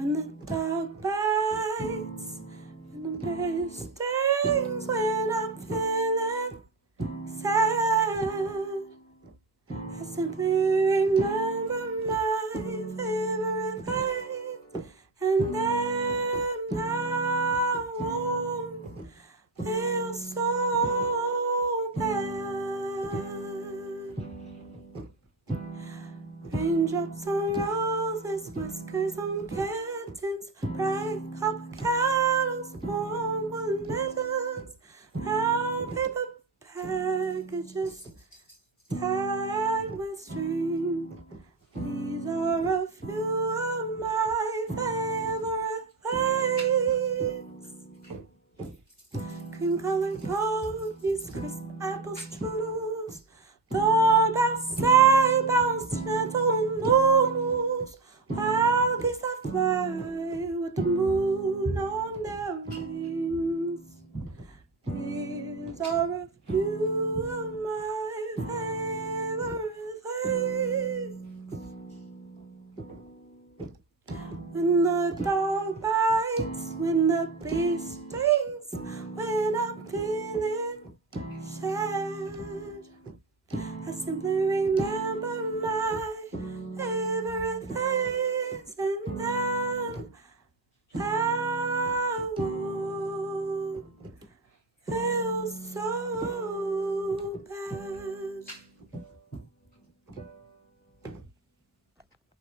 when the dog bites, when the bear stings, when I'm feeling sad. I simply remember my favorite things, and then I won't feel so bad. Raindrops on roses, whiskers on kittens, bright copper kettles, warm woolen mittens, brown paper packages tied with string. These are a few of my favorite things. Cream-colored ponies, crisp apple strudels, doorbells, sleigh bells, Schnitzel noodles, wild geese that fly